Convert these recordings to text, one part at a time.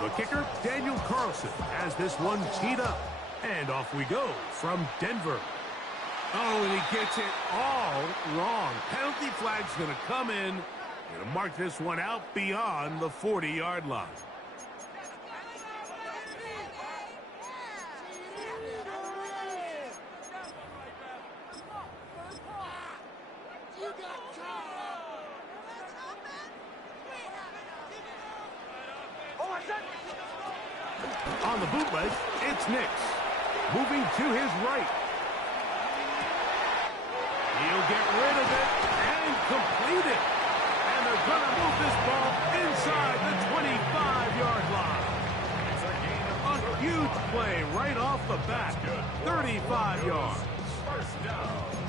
The kicker, Daniel Carlson, has this one teed up. And off we go from Denver. Oh, and he gets it all wrong. Penalty flag's going to come in. Going to mark this one out beyond the 40-yard line. On the bootleg, it's Nix. Moving to his right. He'll get rid of it and complete it. And they're going to move this ball inside the 25-yard line. A huge play right off the bat. 35 yards.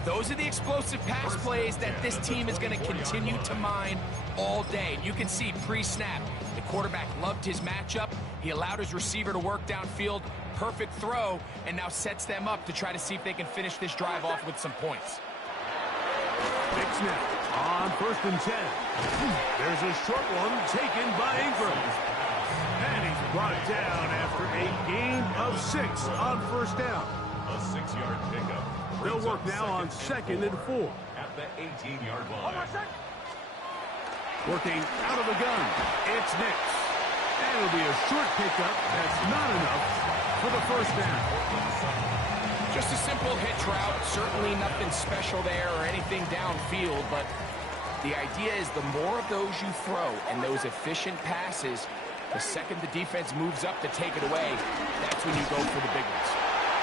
Those are the explosive pass plays that this team is going to continue to mine all day. You can see pre-snap, the quarterback loved his matchup. He allowed his receiver to work downfield. Perfect throw, and now sets them up to try to see if they can finish this drive off with some points. Big snap on 1st and 10. There's a short one taken by Ingram. And he's brought down after a gain of 6 on 1st down. A 6-yard pickup. They'll work now on 2nd and 4. At the 18-yard line. Working out of the gun, it's Nix. And it'll be a short pickup that's not enough for the 1st down. Just a simple hitch route. Certainly nothing special there or anything downfield, but the idea is the more of those you throw and those efficient passes, the second the defense moves up to take it away, that's when you go for the big ones.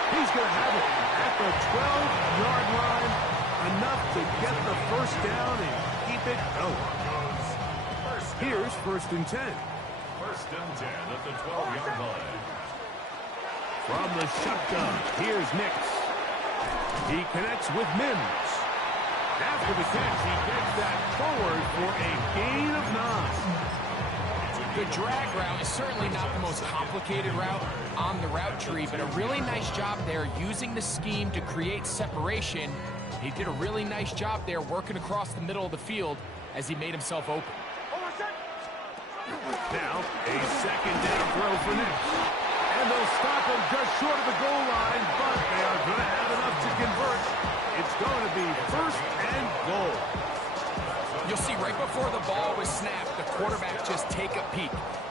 He's going to have it at the 12-yard line. Enough to get the 1st down and keep it going. Here's 1st and 10. 1st and 10 at the 12-yard line. From the shotgun, here's Nix. He connects with Mims. After the catch, he gets that forward for a gain of 9. The drag route is certainly not the most complicated route on the route tree, but a really nice job there using the scheme to create separation. He did a really nice job there working across the middle of the field as he made himself open. Now, a 2nd down throw for Nix. And they'll stop him just short of the goal line, but they are going to have enough to convert. It's going to be 1st and goal. You'll see right before the ball was snapped, the quarterback just take a peek.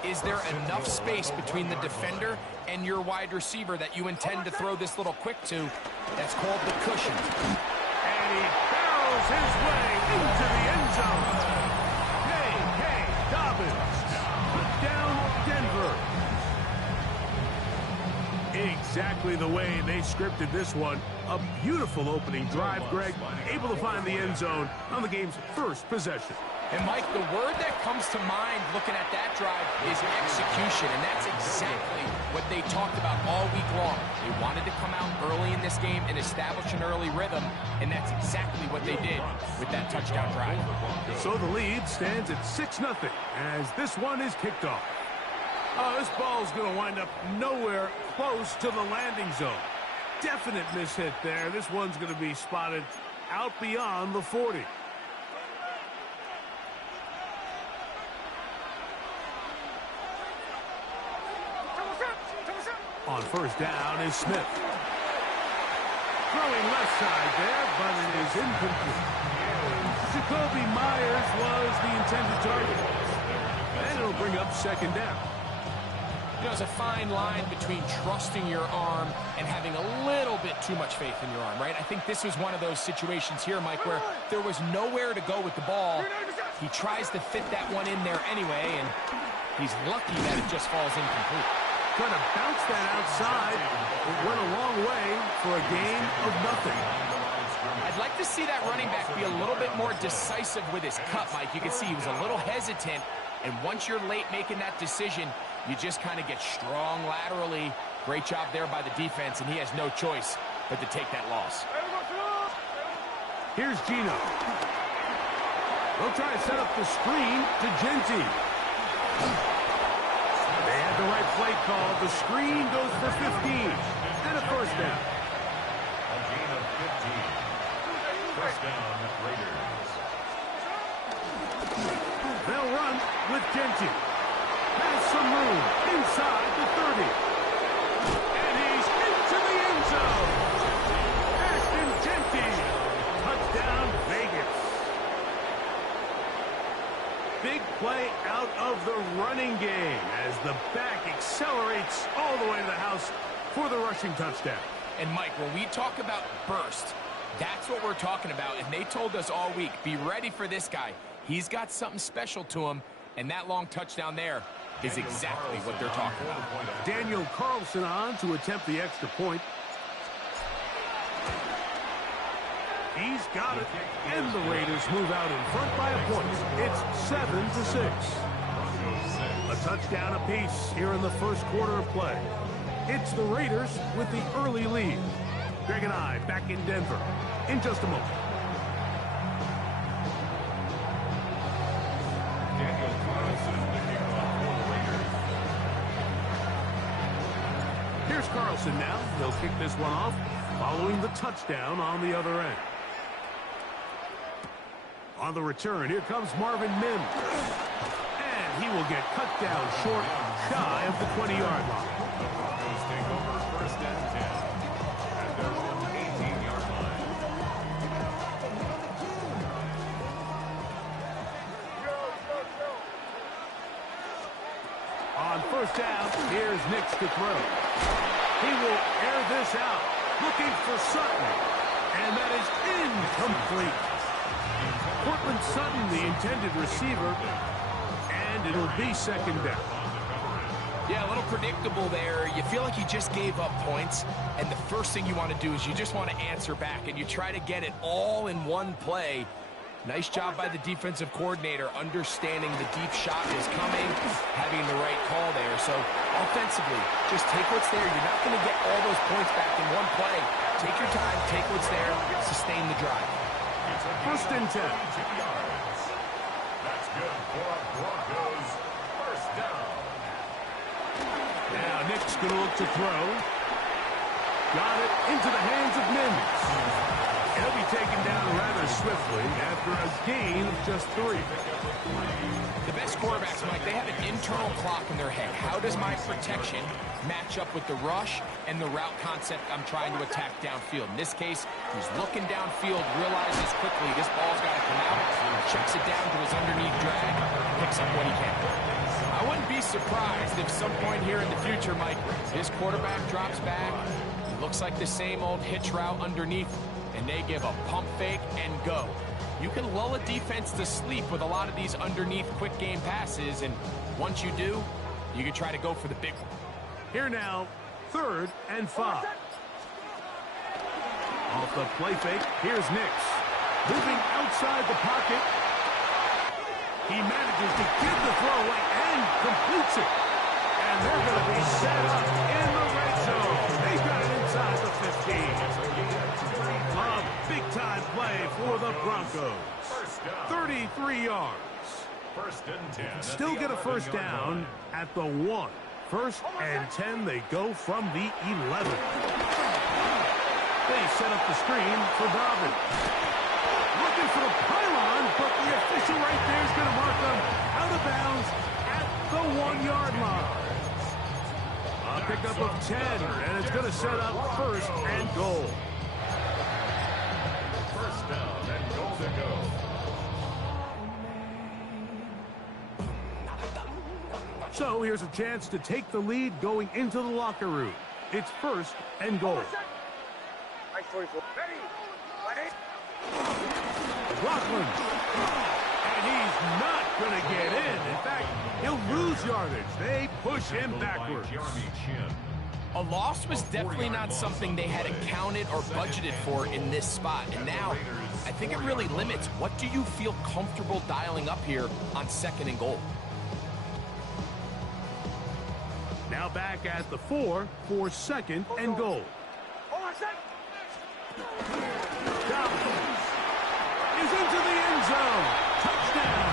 Is there enough space between the defender and your wide receiver that you intend to throw this little quick to? That's called the cushion. And he barrels his way into the end zone. K.K. Dobbins put down Denver. Exactly the way they scripted this one. A beautiful opening drive, Greg. Able to find the end zone on the game's 1st possession. And, Mike, the word that comes to mind looking at that drive is execution, and that's exactly what they talked about all week long. They wanted to come out early in this game and establish an early rhythm, and that's exactly what they did with that touchdown drive. So the lead stands at 6-0 as this one is kicked off. Oh, this ball is going to wind up nowhere close to the landing zone. Definite mishit there. This one's going to be spotted out beyond the 40. On 1st down is Smith. Throwing left side there, but it is incomplete. Jacoby Myers was the intended target. And it'll bring up 2nd down. You know, there's a fine line between trusting your arm and having a little bit too much faith in your arm, right? I think this was one of those situations here, Mike, where there was nowhere to go with the ball. He tries to fit that one in there anyway, and he's lucky that it just falls incomplete. Going to bounce that outside. It went a long way for a gain of nothing. I'd like to see that running back be a little bit more decisive with his cut, Mike. You can see he was a little hesitant, and once you're late making that decision, you just kind of get strong laterally. Great job there by the defense, and he has no choice but to take that loss. Here's Gino. They'll try to set up the screen to Genty. They had the right play call. The screen goes for 15. And a 1st down. A gain of 15. 1st down, Raiders. They'll run with Genty. Has some room inside the 30. And he's into the end zone. Ashton Jeanty. Touchdown, Vegas. Big play out of the running game as the back accelerates all the way to the house for the rushing touchdown. And Mike, when we talk about burst, that's what we're talking about. And they told us all week, be ready for this guy. He's got something special to him, and that long touchdown there is exactly what they're talking about. Daniel Carlson on to attempt the extra point. He's got it, and the Raiders move out in front by a point. It's 7-6. A touchdown apiece here in the first quarter of play. It's the Raiders with the early lead. Greg and I back in Denver in just a moment. Daniel Carlson, the kickoff for the Raiders. Here's Carlson now. He'll kick this one off following the touchdown on the other end. On the return, here comes Marvin Mims. And he will get cut down short, shy of the 20-yard line. The Broncos take over first and 10 at their own 18-yard line. On first down, here's Nix to throw. He will air this out, looking for Sutton. And that is incomplete. Cortland Sutton, the intended receiver, and it'll be second down. Yeah, a little predictable there. You feel like you just gave up points, and the first thing you want to do is you just want to answer back, and you try to get it all in one play. Nice job by the defensive coordinator, understanding the deep shot is coming, having the right call there. So, offensively, just take what's there. You're not going to get all those points back in one play. Take your time, take what's there, sustain the drive. First and 10. 2 yards. That's good for a Broncos first down. Now Nick's going to look to throw. Got it into the hands of Mims. He'll be taken down rather swiftly after a gain of just 3. The best quarterbacks, Mike, they have an internal clock in their head. How does my protection match up with the rush and the route concept I'm trying to attack downfield? In this case, he's looking downfield, realizes quickly this ball's got to come out, checks it down to his underneath drag, picks up what he can. I wouldn't be surprised if some point here in the future, Mike, his quarterback drops back, it looks like the same old hitch route underneath, and they give a pump fake and go. You can lull a defense to sleep with a lot of these underneath quick game passes, and once you do, you can try to go for the big one. Here now, 3rd and 5. Off the play fake, here's Nix. Moving outside the pocket. He manages to give the throw away and completes it. And they're going to be set up in the red zone. They've got it inside the 15. A big-time play for the Broncos. 33 yards. First and 10. Still get a first down at the 1. 1st and 10, they go from the 11. They set up the screen for Dobbins. Looking for the pylon, but the official right there is going to mark them out of bounds at the 1-yard line. A pickup of 10, and it's going to set up 1st and goal. First down and goal to go. So here's a chance to take the lead going into the locker room. It's 1st and goal. Rockland. And he's not going to get in. In fact, he'll lose yardage. They push him backwards. A loss was definitely not something they had accounted or budgeted for in this spot. And now, I think it really limits what do you feel comfortable dialing up here on 2nd and goal. Now back at the 4 for 2nd and goal. Dobbins is into the end zone. Touchdown.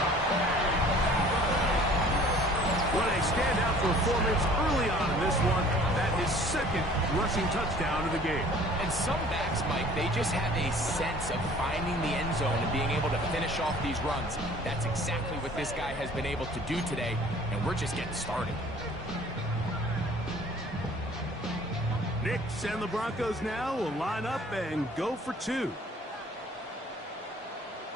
What a standout performance early on in this one. That is 2nd rushing touchdown of the game. And some backs, Mike, they just have a sense of finding the end zone and being able to finish off these runs. That's exactly what this guy has been able to do today, and we're just getting started. Knicks and the Broncos now will line up and go for two.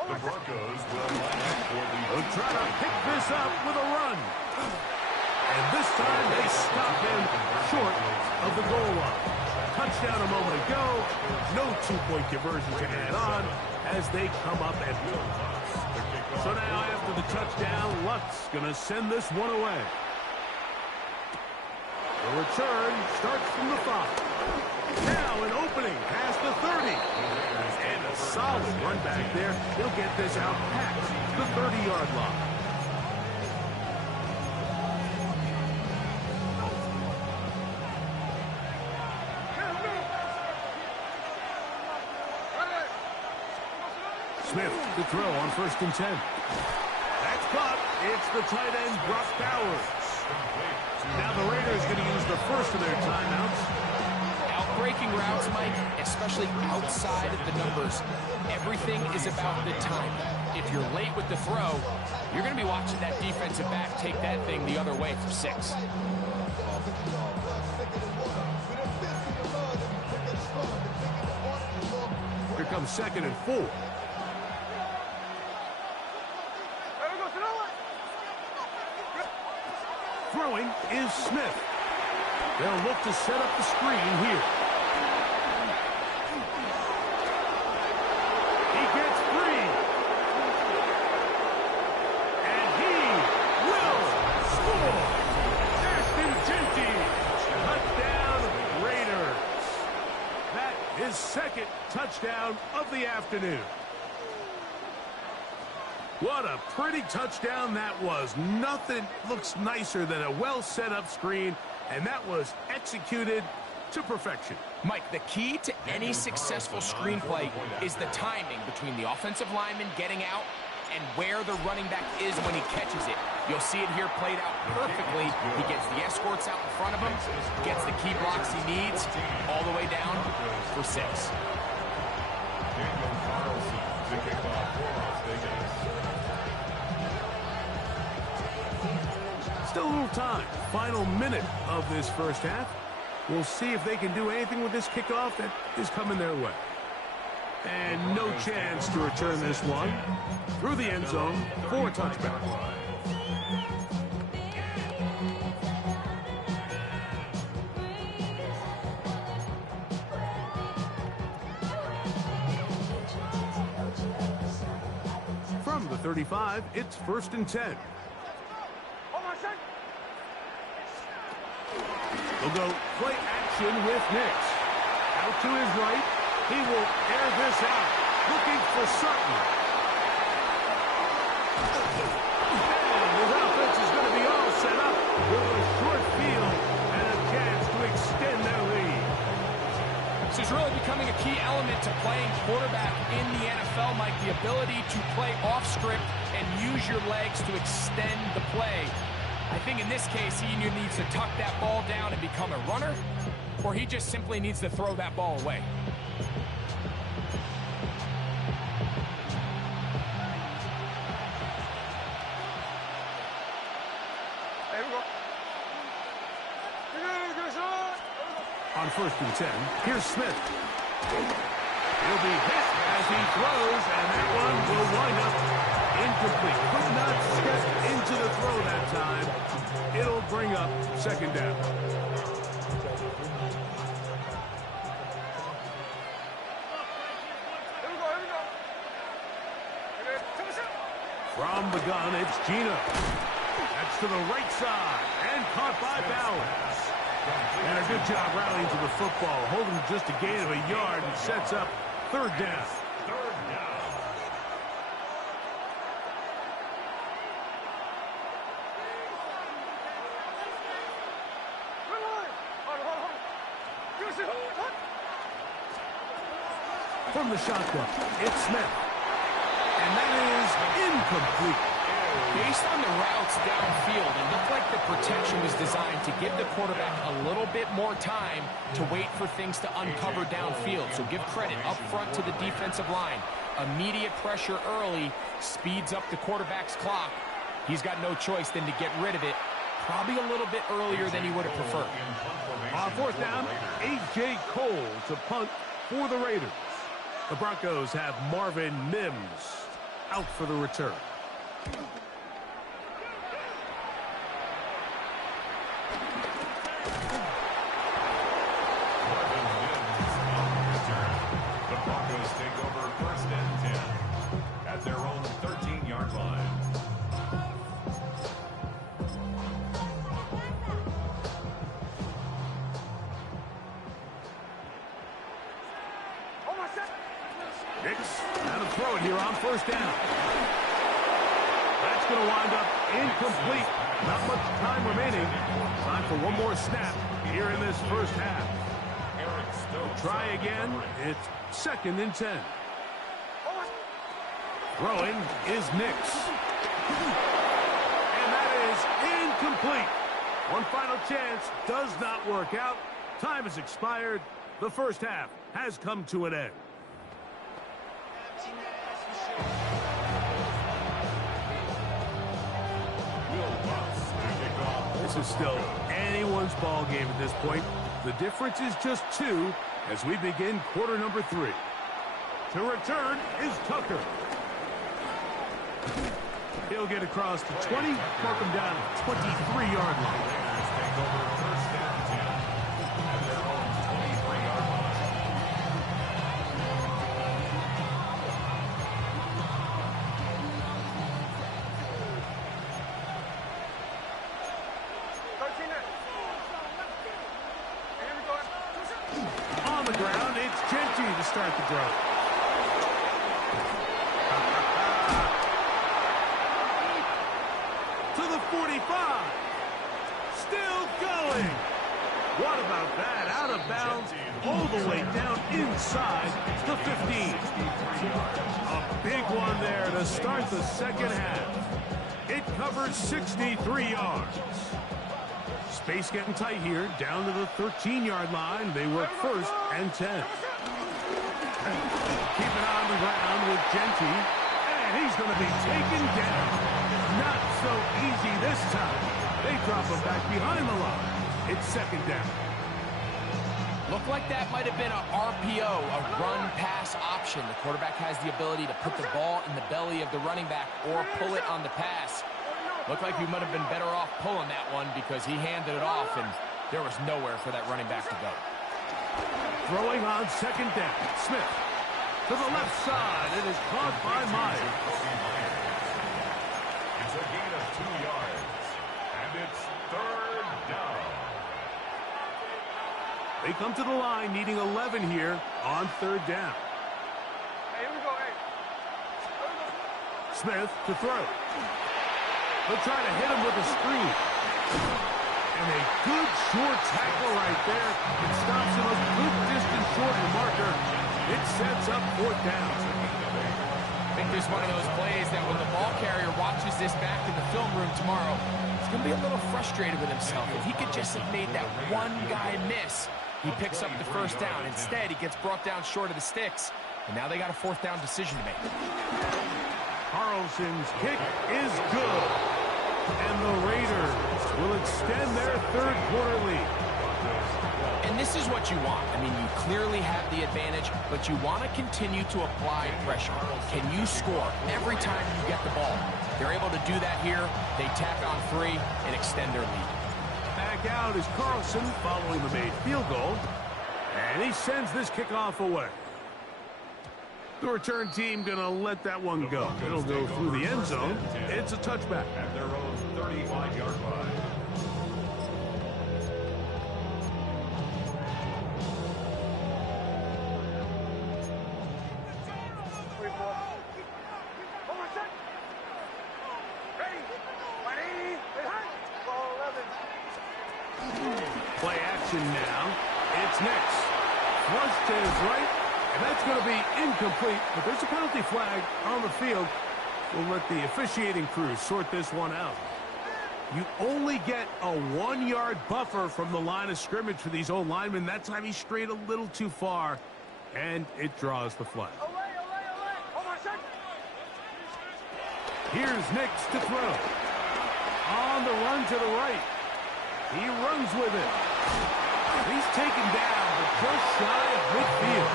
The Broncos will line up for the... They'll try to pick this up with a run. And this time they stop him short of the goal line. Touchdown a moment ago. No two-point conversion to add on as they come up empty. So now after the touchdown, Luck's going to send this one away. The return starts from the 5. Now an opening past the 30. And a solid run back there. He'll get this out past the 30-yard line. Smith to throw on 1st and 10. That's caught. It's the tight end, Brock Bowers. Now the Raiders going to use the first of their timeouts. Breaking routes, Mike, especially outside of the numbers, everything is about the time. If you're late with the throw, you're going to be watching that defensive back take that thing the other way for 6. Here comes 2nd and 4. Throwing is Smith. They'll look to set up the screen here. He gets free. And he will score. Ashton Jeanty. Touchdown, Raiders. That is 2nd touchdown of the afternoon. What a pretty touchdown that was. Nothing looks nicer than a well-set-up screen, and that was executed to perfection. Mike, the key to any successful screenplay is the timing between the offensive lineman getting out and where the running back is when he catches it. You'll see it here played out perfectly. He gets the escorts out in front of him, gets the key blocks he needs, all the way down for 6. Daniel Carlson to kick off for Las Vegas. Still a little time. Final minute of this first half. We'll see if they can do anything with this kickoff that is coming their way. And no chance to return this one through the end zone for a touchback. From the 35, it's 1st and 10. They'll go play action with Nix. Out to his right. He will air this out. Looking for Sutton. And his offense is going to be all set up with a short field and a chance to extend their lead. This is really becoming a key element to playing quarterback in the NFL, Mike. The ability to play off script and use your legs to extend the play. I think in this case, he either needs to tuck that ball down and become a runner, or he just simply needs to throw that ball away. On 1st and 10, here's Smith. He'll be hit as he throws, and that one will wind up incomplete. Could not step into the throw that time. It'll bring up 2nd down. From the gun, it's Gino. That's to the right side, and caught by Bowers. And a good job rallying to the football, holding just a gain of a yard and sets up 3rd down. From the shotgun, it's Smith. And that is incomplete. Based on the routes downfield, it looked like the protection was designed to give the quarterback a little bit more time to wait for things to uncover downfield. So give credit up front to the defensive line. Immediate pressure early speeds up the quarterback's clock. He's got no choice than to get rid of it probably a little bit earlier than he would have preferred. On fourth down, A.J. Cole to punt for the Raiders. The Broncos have Marvin Mims out for the return. The Broncos take over first and 10 at their own 13-yard line. Nix, now to throw it here on first down. That's going to wind up incomplete. Not much time remaining. Time for one more snap here in this first half. Try again. It's second and 10. Throwing is Nix. And that is incomplete. One final chance does not work out. Time has expired. The first half has come to an end. This is still anyone's ball game at this point. The difference is just 2 as we begin quarter number 3. To return is Tucker. He'll get across the 20, mark him down at 23-yard line. Raiders take over first and 10 at their own 23-yard line. On the ground, it's Genty to start the drive. To the 45. Still going. What about that? Out of bounds, all the way down inside the 15. A big one there to start the second half. It covers 63 yards. Space getting tight here, down to the 13-yard line. They work first and 10. Keep it on the ground with Genty, and he's going to be taken down. Not so easy this time. They drop him back behind the line. It's second down. Looked like that might have been a RPO, a run-pass option. The quarterback has the ability to put the ball in the belly of the running back or pull it on the pass. Looked like he might have been better off pulling that one because he handed it off, and there was nowhere for that running back to go. Throwing on second down. Smith to the left side. It is caught by Myers. It's a gain of 2 yards, and it's third down. They come to the line needing 11 here on third down. Hey, here we go, hey. Smith to throw. They'll try to hit him with a screen. And a good short tackle right there. It stops him a good distance short of the marker. It sets up fourth down. I think there's one of those plays that when the ball carrier watches this back in the film room tomorrow, he's going to be a little frustrated with himself. If he could just have made that one guy miss, he picks up the first down. Instead, he gets brought down short of the sticks. And now they got a fourth down decision to make. Carlson's kick is good. And the Raiders will extend their third quarter lead. And this is what you want. I mean, you clearly have the advantage, but you want to continue to apply pressure. Can you score every time you get the ball? They're able to do that here. They tack on 3 and extend their lead. Back out is Carlson following the made field goal. And he sends this kickoff away. The return team going to let that one go. It'll go through the end zone. It's a touchback. At their own 35-yard line. Play action now. It's Nix. Flush to his right. And that's going to be incomplete, but there's a penalty flag on the field. We'll let the officiating crew sort this one out. You only get a 1-yard buffer from the line of scrimmage for these old linemen. That time he strayed a little too far, and it draws the flag. Here's Nix to throw. On the run to the right. He runs with it. He's taken down, but just shy of midfield.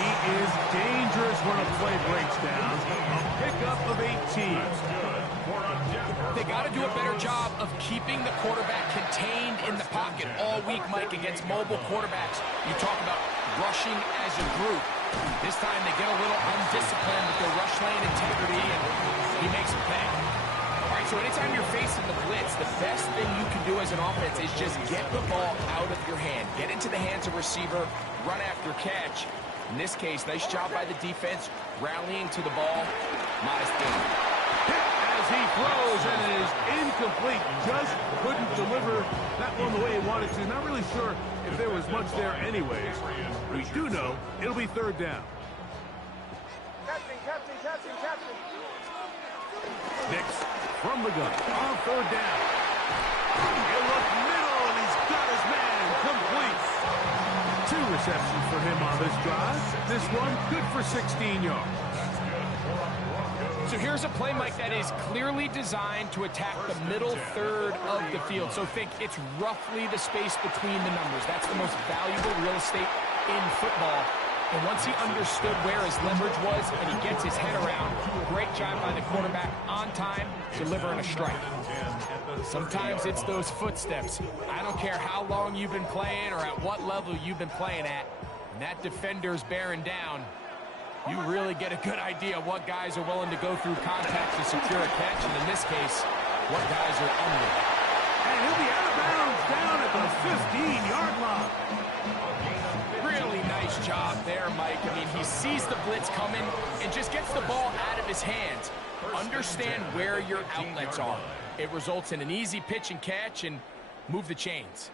He is dangerous when a play breaks down. A pickup of 18. They got to do a better job of keeping the quarterback contained in the pocket all week, Mike, against mobile quarterbacks. You talk about rushing as a group. This time they get a little undisciplined with their rush lane integrity, and he makes a pay. All right, so anytime you're facing the blitz, the best thing you can do as an offense is just get the ball out of your hand. Get into the hands of receiver, run after catch. In this case, nice job by the defense, rallying to the ball. Modest gain. As he throws, and it is incomplete. Just couldn't deliver that one the way he wanted to. Not really sure if there was much there anyways. We do know it'll be third down. Captain. Nix from the gun on third down. He'll look middle, and he's got his man complete. 2 receptions for him on this drive. This one good for 16 yards. So here's a play, Mike, that is clearly designed to attack the middle third of the field. So think it's roughly the space between the numbers. That's the most valuable real estate in football. And once he understood where his leverage was and he gets his head around, great job by the quarterback on time, delivering a strike. Sometimes it's those footsteps. I don't care how long you've been playing or at what level you've been playing at. And that defender's bearing down. You really get a good idea of what guys are willing to go through contact to secure a catch, and in this case, what guys are under. And he'll be out of bounds down at the 15-yard line. Really nice job there, Mike. I mean, he sees the blitz coming and just gets the ball out of his hands. Understand where your outlets are. It results in an easy pitch and catch and move the chains.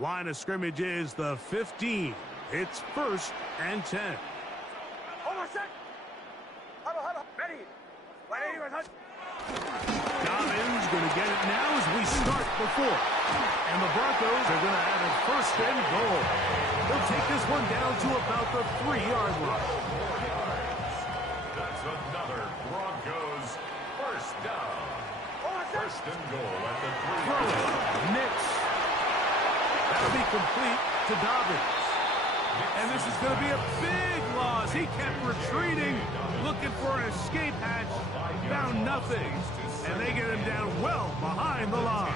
Line of scrimmage is the 15. It's 1st and 10. Dobbins going to get it now as we start the 4th. And the Broncos are going to have it 1st and goal. They'll take this one down to about the 3-yard line. That's another Broncos 1st down. 1st and goal at the 3. Throwing. Nix. That'll be complete to Dobbins. And this is going to be a big loss. He kept retreating, looking for an escape hatch. Found nothing. And they get him down well behind the line.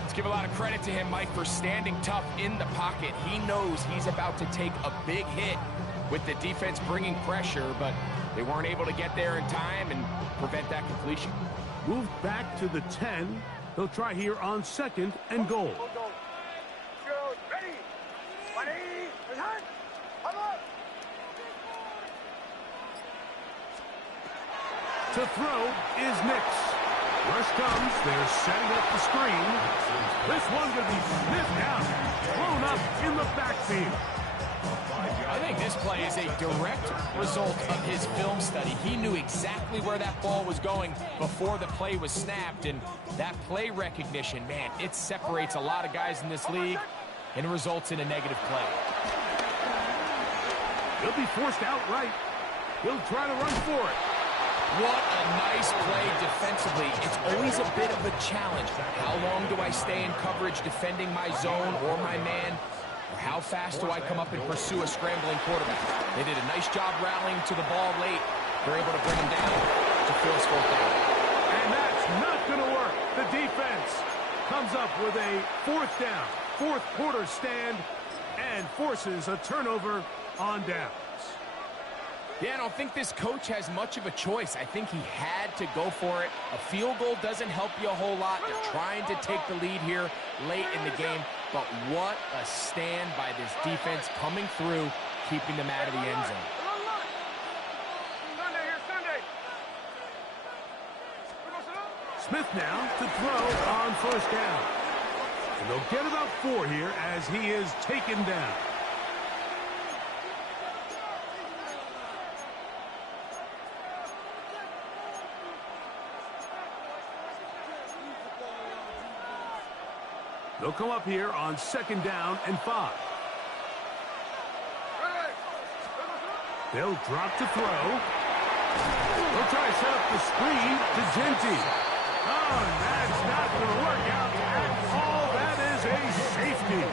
Let's give a lot of credit to him, Mike, for standing tough in the pocket. He knows he's about to take a big hit with the defense bringing pressure, but they weren't able to get there in time and prevent that completion. Moved back to the 10. They'll try here on 2nd and goal. To throw is Nix. Rush comes. They're setting up the screen. This one's going to be sniffed out. Thrown up in the backfield. I think this play is a direct result of his film study. He knew exactly where that ball was going before the play was snapped, and that play recognition, man, it separates a lot of guys in this league and results in a negative play. He'll be forced outright. He'll try to run for it. What a nice play defensively. It's always a bit of a challenge. How long do I stay in coverage defending my zone or my man? Or how fast do I come up and pursue a scrambling quarterback? They did a nice job rallying to the ball late. They're able to bring him down to force 4th down. And that's not going to work. The defense comes up with a 4th down, 4th quarter stand, and forces a turnover on downs. Yeah, I don't think this coach has much of a choice. I think he had to go for it. A field goal doesn't help you a whole lot. They're trying to take the lead here late in the game. But what a stand by this defense coming through, keeping them out of the end zone. Smith now to throw on 1st down. And they'll get about 4 here as he is taken down. They'll come up here on 2nd down and 5. They'll drop to throw. They'll try to set up the screen to Genty. Oh, that's not going to work out at all. That is a safety.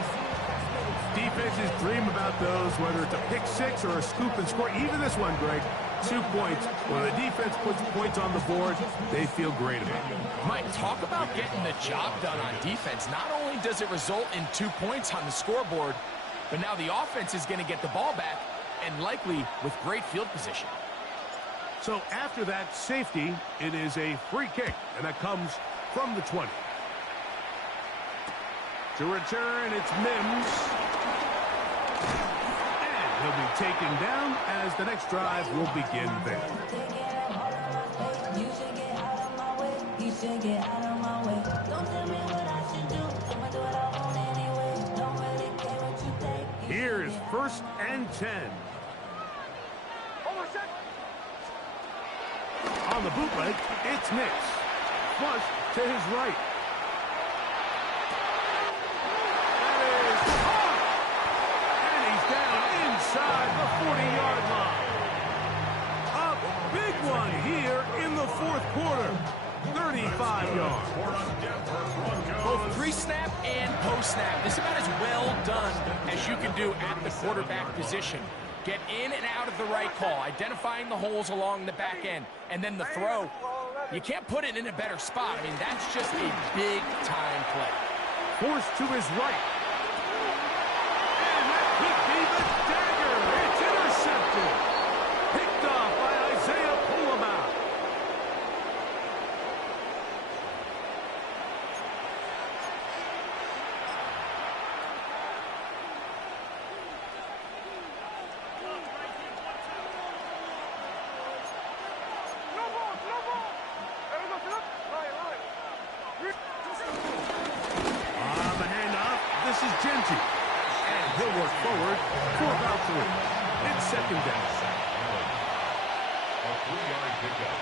Defenses dream about those, whether it's a pick six or a scoop and score. Even this one, Greg, 2 points. When the defense puts points on the board, they feel great about it. Mike, talk about getting the job done on defense. Not only does it result in 2 points on the scoreboard, but now the offense is going to get the ball back, and likely with great field position. So after that safety, it is a free kick, and that comes from the 20. To return, it's Mims. And he'll be taken down as the next drive will begin there. Here is 1st and 10. On the bootleg, it's Nix. Flush to his right. That is caught! And he's down inside the 40-yard line. A big one here in the 4th quarter. 35 yards. Both pre-snap and post-snap. This is about as well done as you can do at the quarterback position. Get in and out of the right call, identifying the holes along the back end, and then the throw. You can't put it in a better spot. I mean, that's just a big-time play. Forced to his right. And that could be the dagger. It's intercepted. Picked off by Isaiah Pulama. This is Genty, and he'll work forward for about 3. It's 2nd down. A 3-yard pickup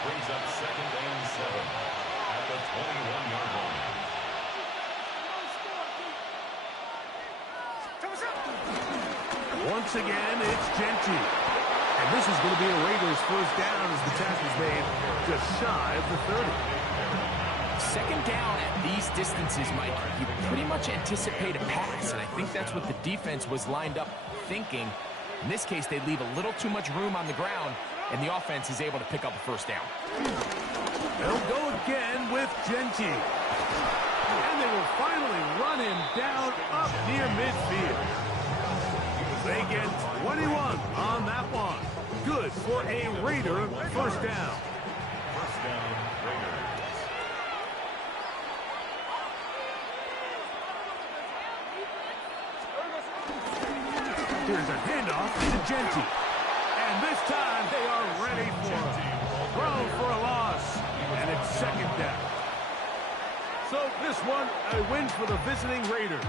brings up 2nd and 7 at the 21-yard line. Once again, it's Genty. And this is going to be a Raiders 1st down as the tackle's made just shy of the 30. 2nd down at these distances, Mike, you pretty much anticipate a pass, and I think that's what the defense was lined up thinking. In this case, they leave a little too much room on the ground, and the offense is able to pick up a 1st down. They'll go again with Genty. And they will finally run him down up near midfield. They get 21 on that one. Good for a Raider 1st down. 1st down, Raiders. Here's a handoff to Genty. And this time they are ready for him. Throw for a loss. And it's 2nd down. So this one, a win for the visiting Raiders.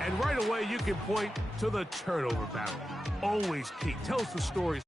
And right away you can point to the turnover battle. Always key. Tells the stories.